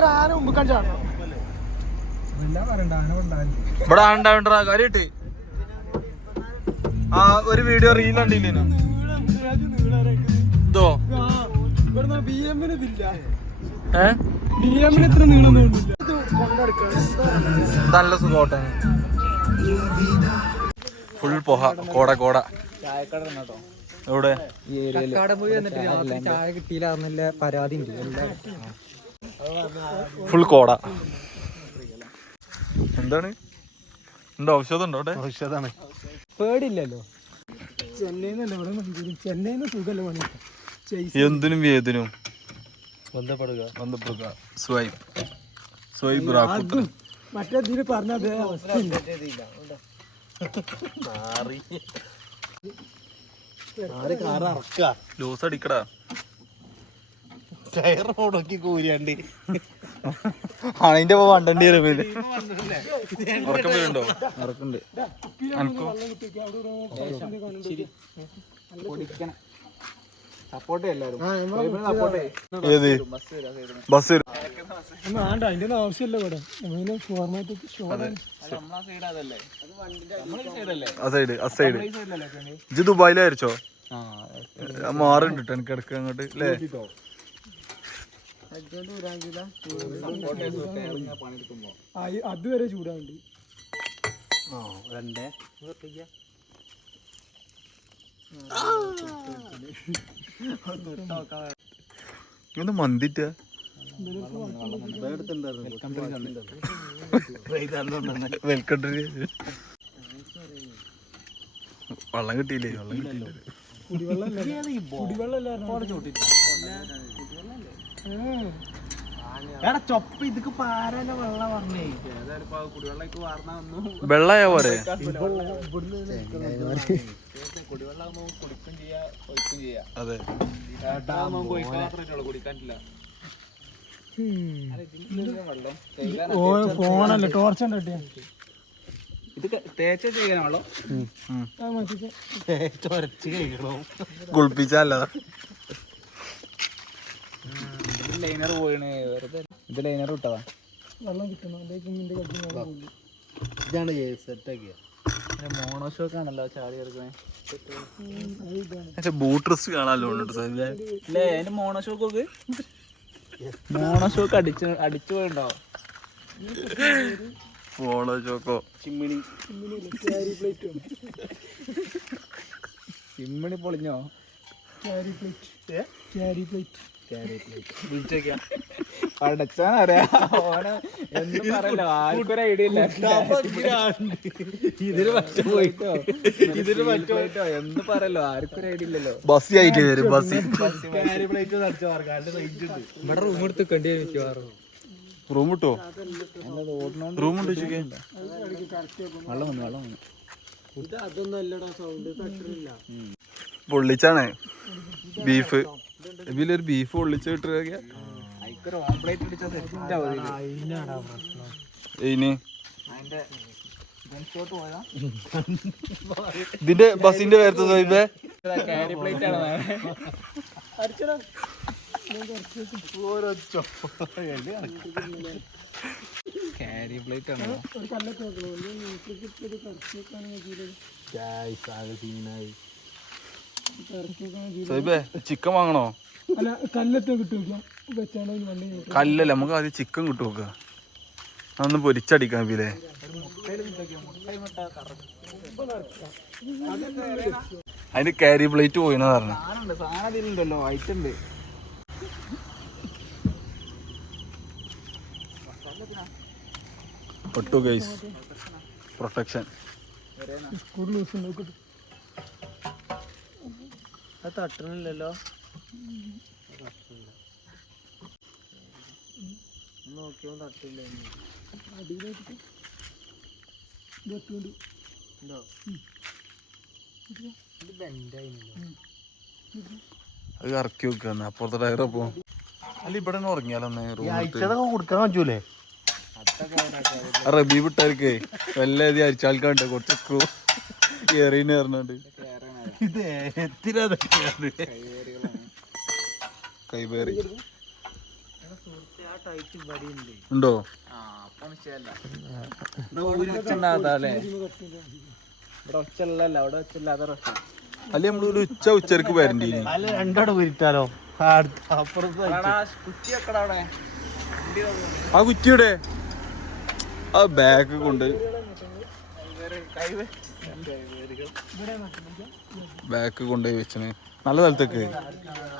ഒരു ആന മുമ്പ് കണ്ടാണ് ഇവിടെ ആണ്ടാവണ്ട കാര്യട്ട് ആ ഒരു വീഡിയോ റീൽ കണ്ടില്ലേ ഇതോ ബി എമ്മിന് ഇതില്ല. നല്ല സുഖോട്ടെ ഫുൾ പൊഹ കോട കോട. എവിടെ? ചായ കിട്ടിയില്ല പരാതി ഉണ്ട്. ഫുൾ കോട. എന്താണ്? എന്തോ ഔഷധം ഉണ്ടോ ഔഷധമാണ്. ഔഷധാണ് പേടില്ലല്ലോ. ചെന്നൈന്നല്ലേ നിന്നല്ല ഇവിടെ നിന്ന് ചെന്നൈയിൽ സുഖമല്ല പണി എന്തിനും ഏതിനും ബന്ധപ്പെടുക. ബന്ധപ്പെടുക. സ്വൈപ്പ് സ്വൈപ്പ് റാക്കു അതും മറ്റേ ഇതിന് പറഞ്ഞ അതേ അവസ്ഥ ലൂസ് അടിക്കടാ. ടയർ റോഡൊക്കെ കൂരിയാണ്ട്. അതിന്റെ വണ്ടണ്ടി വരും ഉറക്കം വരുന്നുണ്ടോ ഉറക്കുണ്ട് എല്ലാരും ഏത്? ബസ് വരും വേണ്ട അതിന്റെ ഒന്നും ആവശ്യമില്ല ഇവിടെ. നമ്മൾ ഫോർമാറ്റ് ആ സൈഡ് ആ സൈഡ് ഇജ്ജ് ദുബായിലായിരിച്ചോ? മാറുണ്ട് എനിക്ക് ഇടയ്ക്ക് അങ്ങോട്ട് അല്ലേ അതുവരെ ചൂടാണ്ട് രണ്ടേ. ഇന്ന് മന്തിട്ട വെൽക്കം വെള്ളം കിട്ടിയില്ലേ? വെള്ളം കിട്ടിയില്ലേ? എടാ ചൊപ്പ ഇതൊക്കെ പാരല്ല വെള്ളം പറഞ്ഞേ വെള്ളായ പോരെ? അതെ. ഓ ഫോണല്ലേ ടോർച്ച് കഴിക്കണോ. കുളിപ്പിച്ചല്ല ലൈനർ പോയിണ്. വെറുതെ ഇത് ലൈനർ വിട്ടതാ വെള്ളം കിട്ടണം. ഇതാണ് സെറ്റാക്കിയ മോണോ ഷോക്ക് ആണല്ലോ ചാടി കിടക്കണേ പക്ഷെ ബൂട്ട് ഡ്രസ് കാണാലോ ഉണ്ട് സാഹിബേ അല്ലേ അതിന്റെ മോണോ ഷോക്ക് നോക്ക്. മോണോ ഷോക്ക് അടിച്ച് അടിച്ചു പോയിണ്ടോ? ഫോളോ ഷോക്കോ ചിമ്മിണി. ചിമ്മിണി പൊളിഞ്ഞോ? ചാരി പ്ലേറ്റ് ചാരി പ്ലേറ്റ് ഓനെ എന്തും പറയല്ലോ ആർക്കും ഒരു ഐഡിയ ഇല്ല ഇതിന് പറ്റ പോയിട്ടോ ഇതിന് പറ്റോ എന്ന് ആർക്കൊരു ഇല്ലല്ലോ ബസ് ആയിട്ട് ബസ് ഇവിടെ റൂം എടുത്ത് കണ്ടി മിക്കവാറും റൂം കിട്ടോ റൂം ഉണ്ട് വെള്ളം വന്നു വെള്ളം വന്നു പൊള്ളിച്ചാണ് ബീഫ്. ഇതിലൊരു ബീഫ് പൊള്ളിച്ച് കിട്ടുക ഇനി? ഇതിന്റെ ബസിന്റെ പേരത്തെ സൈബേ ക്യാരി പ്ലേറ്റ് ആണ് ഒരു കല്ലൊക്കെ ഒരു ചിക്കൻ വാങ്ങണോ? അല്ല കല്ലത്തെ കിട്ടും കല്ലല്ല നമുക്ക് ആദ്യം ചിക്കൻ കിട്ടു നോക്ക അന്ന് പൊരിച്ചടിക്കാം പിന്നെ അതിന് കാരി പ്ലേറ്റ് പോയിന്ന് പറഞ്ഞു. സാധനം ഐറ്റം ഉണ്ട്. പെട്ടു ഗൈസ് പ്രൊട്ടക്ഷൻ സ്കൂൾ ദിവസം നോക്കട്ടെ അത് തട്ടണില്ലല്ലോ. നോക്കിയോ തട്ടില്ല അത് ഇറക്കി വെക്കാന്ന് അപ്പുറത്തെ ടയർ അപ്പൊ അല്ല ഇവിടെ നിന്ന് ഉറങ്ങിയാലോ റൂമിൽ കൊടുക്കാൻ പറ്റൂലേ? റബി വിട്ടായിരിക്കേ വല്ല അരിച്ചാൽക്കാണ്ട് കുറച്ച് സ്ക്രൂ എറിയുന്ന പറഞ്ഞാണ്ട്. ഇത് കൈവേറി. ഉണ്ടോ? ഒച്ചുണ്ടാകാത്തല്ലേ നമ്മൾ ഒരു അല്ലെ ഉച്ച ഉച്ചയ്ക്ക് വരണ്ടി അല്ല രണ്ടോടെ ആ കുറ്റിയുടെ ആ ബാഗ് കൊണ്ട്. ബാഗ് കൊണ്ടുപോയി വെച്ചണ് നല്ല സ്ഥലത്തേക്ക്.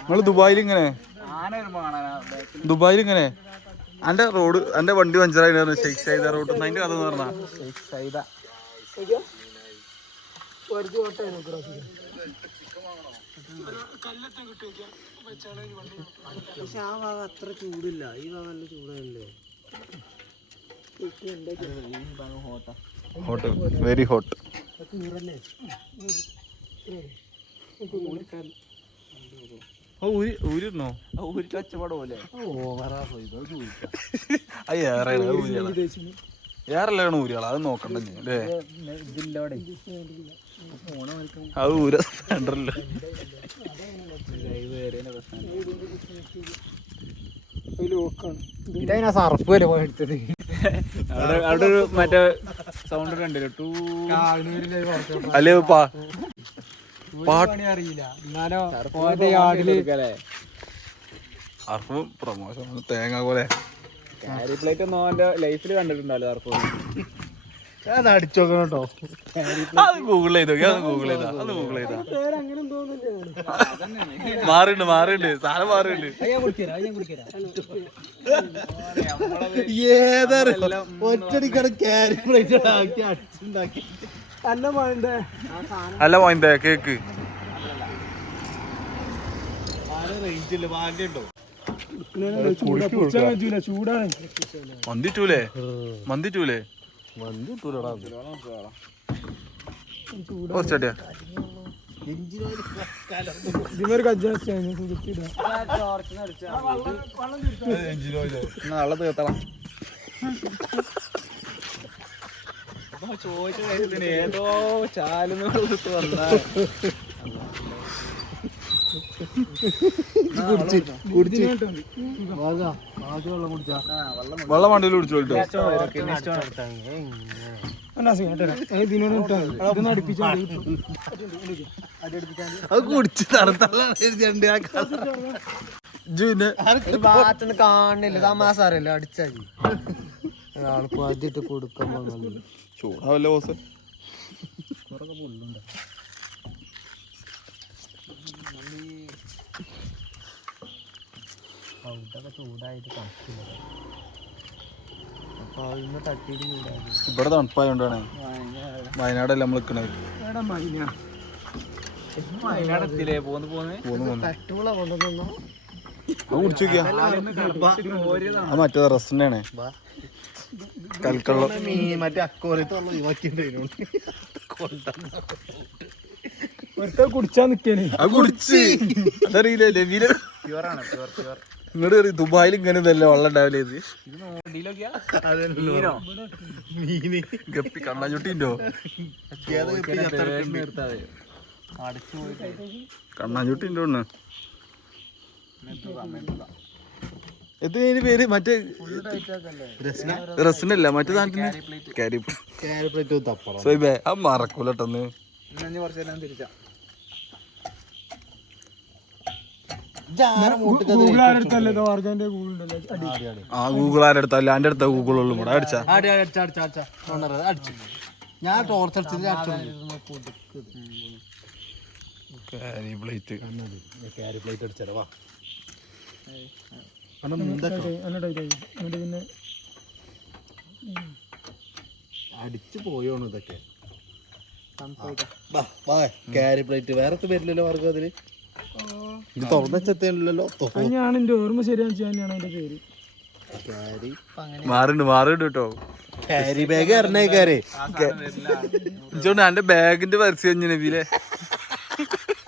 നിങ്ങൾ ദുബായിൽ ഇങ്ങനെ? ദുബായിൽ ഇങ്ങനെ? എന്റെ റോഡ് എന്റെ വണ്ടി പഞ്ചറായിരുന്നു ഷെയ്ഖ് സൈദ റോഡ് അതിന്റെ കഥ എന്ന് പറഞ്ഞാ സൈത വെറുതെ ഓട്ടം നോക്കി പക്ഷെ ആ ഭാഗം അത്ര ചൂടില്ല ഈ ഭാഗം നല്ല ചൂടല്ലേ ഹോട്ട് വെരി ഹോട്ട് ഓ ഊരികള ഊരിരുന്നോ? ഊരിട്ട് ഒച്ചപ്പാട് പോലെ. ഓവറാ പോയി ചോദിക്കാം അത് ഏറെ ഊരിയാളാ ഏറെല്ലാണ് ഊരിയാളാ അത് നോക്കണ്ട അല്ലേ? അത് ഊര ലോക്കാണ് ഇതതിനാ സർഫ് വരെ പോയെടുത്തത് അവിടെ അവിടെ ഒരു മറ്റേ സൗണ്ട് കണ്ടില്ല? ടൂ അല്ലേ പാ പണി അറിയില്ല. എന്നാലോ ഓന്റെ യാർഡിൽ അർഫ് പ്രൊമോഷൻ തേങ്ങ പോലെ. ക്യാരി പ്ലേറ്റ് ഒന്നും അവന്റെ ലൈഫിൽ കണ്ടിട്ടുണ്ടല്ലോ ആർക്കും ഞാൻ അടിച്ചോക്കണം കേട്ടോ. അത് ഗൂഗിൾ ചെയ്തോ അത് ഗൂഗിൾ ചെയ്താ അത് ഗൂഗിൾ ചെയ്താ. പേരങ്ങനെ തോന്നുന്നില്ല മാറിണ്ട് മാറിണ്ട് സാധനം മാറിണ്ട് ഒറ്റടിക്കാണ് ആക്കി അടിച്ചുണ്ടാക്കി. അല്ല വേണ്ടേ അല്ല കേക്ക്. ചൂടാ. മന്തിട്ടൂലേ? മന്തിട്ടൂലേ? മന്തിട്ടൂലടാ. തുരടാ സുഖത്തില്ല വെള്ളം തീർത്തണം ചോദിച്ച കാര്യത്തിന് ഏതോ ചാലുന്ന് കൊടുത്ത് വന്ന. ആദ്യം വെള്ളം കുടിച്ചാ. വെള്ളം വണ്ടിയിൽ കുടിച്ചു കേട്ടോ ഇതിനോട് അടുപ്പിച്ചോ അത് കുടിച്ച് തണുത്തള്ളാണ് ആ കാണില്ല തമാസാറല്ലോ അടിച്ചാൽ ആൾക്ക് ആദ്യമായിട്ട് കൊടുക്കാൻ ചൂടാവല്ലോ ബോസ്? ഇവിടെ തണുപ്പായോണ്ടാണ്. വയനാടല്ല നമ്മൾ നിക്കണത്. മറ്റേ റെസ്റ്റന്റ് കൽക്കള്ളം മറ്റേ ഒരുത്തർ കുടിച്ചാ നിക്കേനെ. അത് കുടിച്ച്. അതറിയില്ല ലവീല പ്യുവറാണ് പ്യുവർ പ്യുവർ. ഇങ്ങോട്ട് കയറി ദുബായിൽ ഇങ്ങനെ ഇതല്ലേ വെള്ളം ഉണ്ടാവില്ല ഇത്. ഗപ്പി നിർത്താതെ അടിച്ചു പോയിട്ട് ഒന്ന്. ഇത് ഇതിന്റെ പേര്? മറ്റേ റസിനല്ല മറ്റേ സാധനത്തിന് കാരി സോയിബേ ആ മറക്കൂലട്ടൊന്ന് ആ ഗൂഗിൾ ആരുടെ എന്റെ അടുത്ത ഗൂഗിൾ ഉള്ളു കൂടെ അടിച്ചാ. ഞാൻ ടോർച്ച് അടിച്ചത് അടിച്ചു കാരി പ്ലേറ്റ് കാരി പ്ലേറ്റ് അടിച്ചാലോ വാ. പിന്നെ അടിച്ചു പോയോണു ഇതൊക്കെ. കാരി പ്ലേറ്റ് വേറെ പേരില്ലല്ലോ മാർഗം അതിൽ. ഇത് തുറന്ന ഞാൻ ഓർമ്മ അതിന്റെ പേര്. ക്യാരി മാറുണ്ട് മാറുണ്ട് കേട്ടോ. കാരി ബാഗ് അറിഞ്ഞേക്കാരേ എന്റെ ബാഗിന്റെ പരസ്യം കഴിഞ്ഞ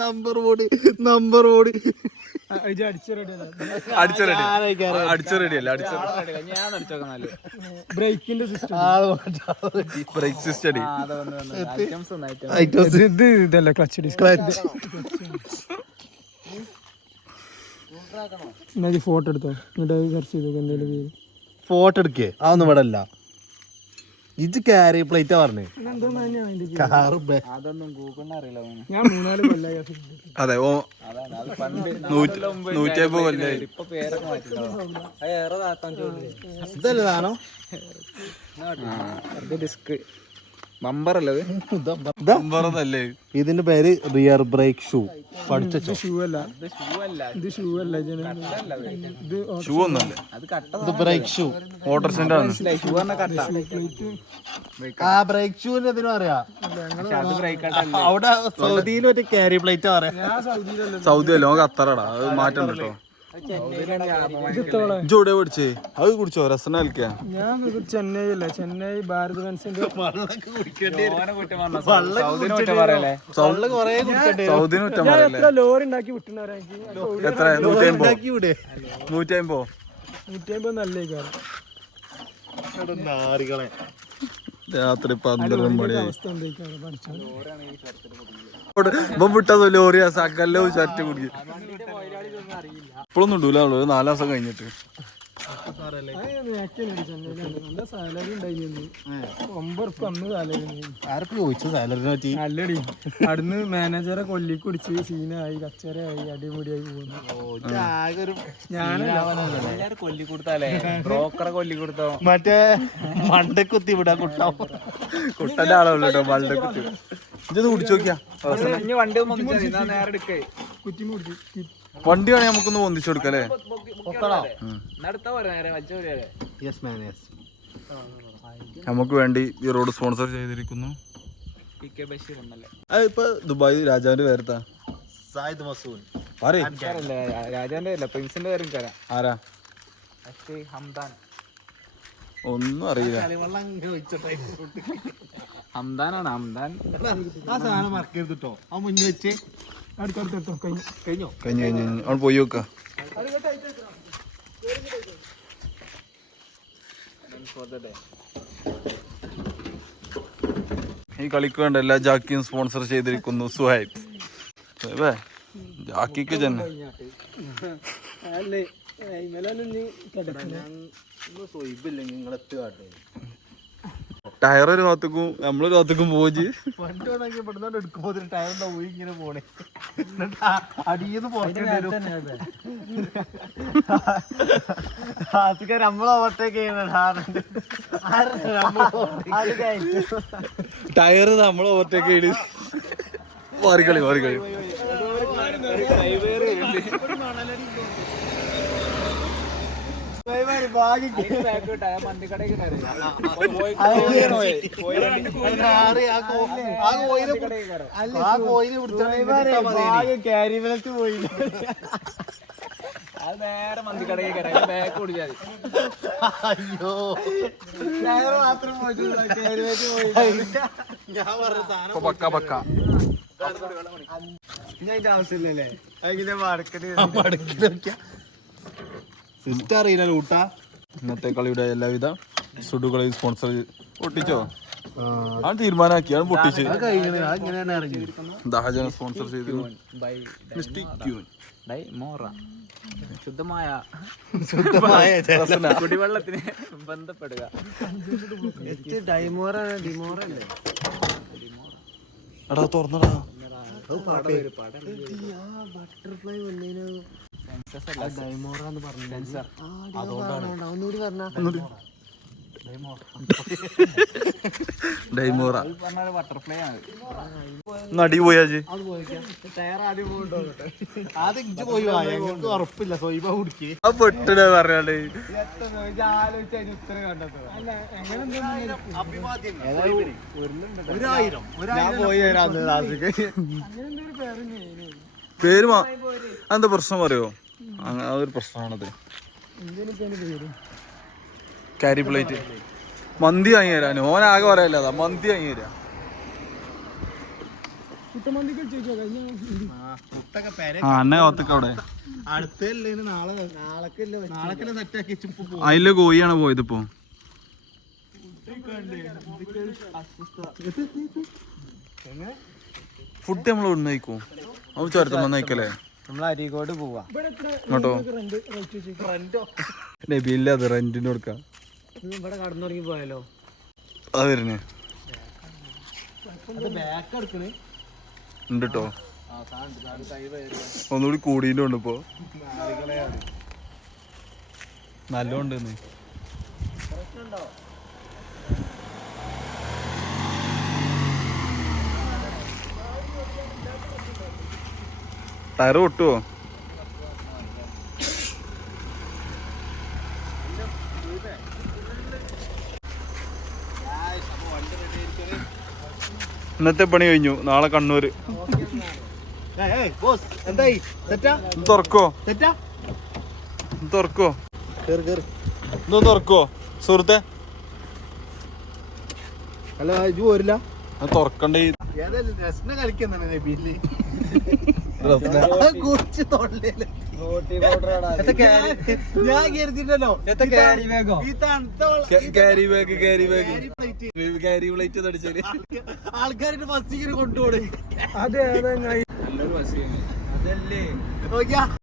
നമ്പർ ബോർഡ് നമ്പർ ബോർഡ് ഇത് അടിച്ചു റെഡി അടിച്ച റെഡി അടിച്ച റെഡി അല്ല? അടിച്ച ഞാൻ അടിച്ചോക്കാം നല്ല. ബ്രേക്കിന്റെ സിസ്റ്റം ബ്രേക്ക് സിസ്റ്റം ഇത് ഇതല്ല ക്ലച്ച് ഫോട്ടോ എടുത്തോ? എന്നിട്ട് സെർച്ച് ചെയ്തോ എന്തെങ്കിലും പേര് ഫോട്ടോ എടുക്കേ. അതൊന്നും ഇവിടെ അല്ല ഇത് ക്യാരി പ്ലേറ്റാ പറഞ്ഞേ. അതെ ഓ. അതാണ് അത് പണ്ട് നൂറ്റി നൂറ്റമ്പത് കൊല്ലായി ഇപ്പൊ പേരൊക്കെ മാറ്റിണ്ടാവും അത് ഏറെ താത്താൻ ഇതല്ലേ സാധനം? അത് ഡിസ്ക് ബമ്പർ അല്ലേ അത് നമ്പറന്നല്ലേ ഇതിന്റെ പേര് റിയർ ബ്രേക്ക് ഷൂ. പഠിച്ചോ ഷൂ അല്ല. ഇത് ഷൂ അല്ല ഇത് ഷൂ ഒന്നല്ലേ അത് കട്ട ഇത് ബ്രേക്ക് ഷൂ. ഓട്ടർസിന്റെ ആണ്. ഷൂ പറഞ്ഞ കട്ട. ആ ബ്രേക്ക് ഷൂവിന് അറിയാം ബ്രേക്ക് കട്ടല്ല അവിടെ സൗദിയിൽ മറ്റേ ക്യാരി പ്ലേറ്റ് പറയാം. ഞാൻ സൗദിയിലല്ല സൗദി അല്ലേ? നമുക്ക് അത്തറടാ അത് മാറ്റം കേട്ടോ ഇജോടെ പഠിച്ചേ? അത് കുടിച്ചോ രസന കളിക്കാ. ഞാൻ ചെന്നൈ അല്ല ചെന്നൈ ഭാരത് ബെൻസിന്റെ എത്ര ലോറി ഉണ്ടാക്കി വിട്ടുന്നവരാ എനിക്ക്? എത്ര? നൂറ്റി അമ്പോ ഉണ്ടാക്കി വിടെ. നൂറ്റി അമ്പോ നൂറ്റി അമ്പത് നല്ല രാത്രി പന്ത്രണ്ട് മണിയായി. ലോറി ആ വിട്ടതോ ലോറി സകല്ലോ ഷർട്ട് കുടിക്കും ഇപ്പോഴൊന്നും ഇടൂല ഒരു നാല് ദിവസം കഴിഞ്ഞിട്ട്. അവിടുന്ന് മാനേജറെ കൊല്ലി കുടിച്ച് സീനായി കച്ചറയായി അടിമുടിയായി പോകുന്നു. എല്ലാരും കൊല്ലി കൊടുത്താലേ ബ്രോക്കറെ കൊല്ലി കൊടുത്തോ മറ്റേ മണ്ടക്കുത്തി വിടാ കുട്ട. കുട്ടന്റെ ആളുള്ളൂ കേട്ടോ മണ്ടക്കുത്തി ഇത് കുടിച്ചു ഇനി വണ്ടി നേരെ എടുക്കേ. കുറ്റി മുടിച്ച് വണ്ടി വേണേ നമുക്കൊന്ന് പൊന്തിച്ചു കൊടുക്കാം അല്ലേ? നടത്താ നേരെ വച്ച യെസ് മാൻ യെസ് നമുക്ക് വേണ്ടി ഈ റോഡ് സ്പോൺസർ ചെയ്തിരിക്കുന്നു. ഇപ്പൊ ദുബായ് രാജാവിന്റെ പേരത്താ സായിദ് അല്ലേ രാജാന്റെ അല്ല പ്രിൻസിന്റെ പേരും തരാം. ആരാ? ഹംദാൻ. ഒന്നും അറിയില്ല. ഹംദാനാണ് ഹംദാൻ. ആ സാധനം മറക്കരുത് കേട്ടോ ആ മുന്നിൽ വെച്ച്. കഴിഞ്ഞു? കഴിഞ്ഞോ? കഴിഞ്ഞു കഴിഞ്ഞ് കഴിഞ്ഞ്. അവൾ പോയി നോക്ക. ഈ കളിക്ക് വേണ്ട എല്ലാ ജാക്കിയും സ്പോൺസർ ചെയ്തിരിക്കുന്നു സുഹൈബ്. ജാക്കിക്ക് തന്നെ സോയിബില്ലെങ്കിൽ ഇന്നലെ ഒരു ഭാഗത്തേക്കും നമ്മളൊരു ഭാഗത്തേക്കും പോയി വണ്ടി ഉണ്ടാക്കി പെടുന്നോണ്ട് എടുക്കുമ്പോ ടയർ പോയി ഇങ്ങനെ പോണേ. അടിയെന്ന് ഓവർടേക്ക് നമ്മൾ ഓവർടേക്ക് ചെയ്ത് മാറിക്കളി മാറിക്കളി. ആ കോയിനെ ക്യാരി വിലക്ക് പോയി. അത് നേരെ മന്തിക്കടയിൽ കയറാം ബാക്ക് കുടിച്ചാൽ അയ്യോ. ടയർ മാത്രം പോയിട്ടുള്ള ക്യാരി വിലക്ക് പോയി ഞാൻ അതിന്റെ പക്ക അതിന്റെ ആവശ്യമില്ലല്ലേ? അങ്ങനെ സിസ്റ്റർ അറിയില്ല ഊട്ട ഇന്നത്തെ കളിയുടെ എല്ലാവിധ സുഡുകളെയും സ്പോൺസർ പൊട്ടിച്ചോ? ആണ് തീരുമാനമാക്കി ആണ് പൊട്ടിച്ച്. ദാഹജന സ്പോൺസർ ചെയ്തു. ശുദ്ധമായ ശുദ്ധമായ കുടിവെള്ളത്തിന് ബന്ധപ്പെടുക. എടാ തുറന്നടാ. ബട്ടർഫ്ലൈ വന്നതിന് ഡൈമോറ. ബട്ടർഫ്ലൈ ആണ് നടി പോയാജ് ആ പെട്ടിട പറയാണ്ട് ഒരായിരം ഞാൻ പോയി വരാം പേര് അതെന്താ എന്താ പ്രശ്നം പറയോ അങ്ങ- അതൊരു പ്രശ്നമാണത്. കാരി പ്ലേറ്റ് മന്തി വാങ്ങി തരാൻ ഓനാകെ പറയല്ല അതാ? മന്തി വാങ്ങി തരാ. അതിൽ കോഴിയാണ് പോയത് ഇപ്പൊ. ഫുഡ് നമ്മൾ കഴിക്കും അത് ചുരത്തുമ്പോ വന്നേക്കല്ലേ നമ്മൾ അരീക്കോട് പോവാ. നബിയില്ല അത് റെന്റിന് കൊടുക്കാം. ഇവിടെ കടന്നു തുടങ്ങി പോയാലോ? അത് വരുന്നേ. ഉണ്ട് കേട്ടോ ഒന്നുകൂടി കൂടിയിട്ട് ഉണ്ട് ഇപ്പൊ നല്ലോണ്ട് ടയർ പൊട്ടുവോ? ഇന്നത്തെ പണി കഴിഞ്ഞു. നാളെ കണ്ണൂര് തുറക്കോ തുറക്കോ ഇതൊന്ന് തുറക്കോ സുഹൃത്തെ? അല്ല ഇത് പോരില്ല. തുറക്കണ്ടേ? ഏതായാലും ഞാൻ കരുതിട്ടല്ലോ ഈ തണുത്ത വെള്ളം- carry bag carry bag. Carry plate ആൾക്കാരുടെ ബസ്സിങ്ങനെ കൊണ്ടുപോണേ അതെ അതെ നോക്കിയാ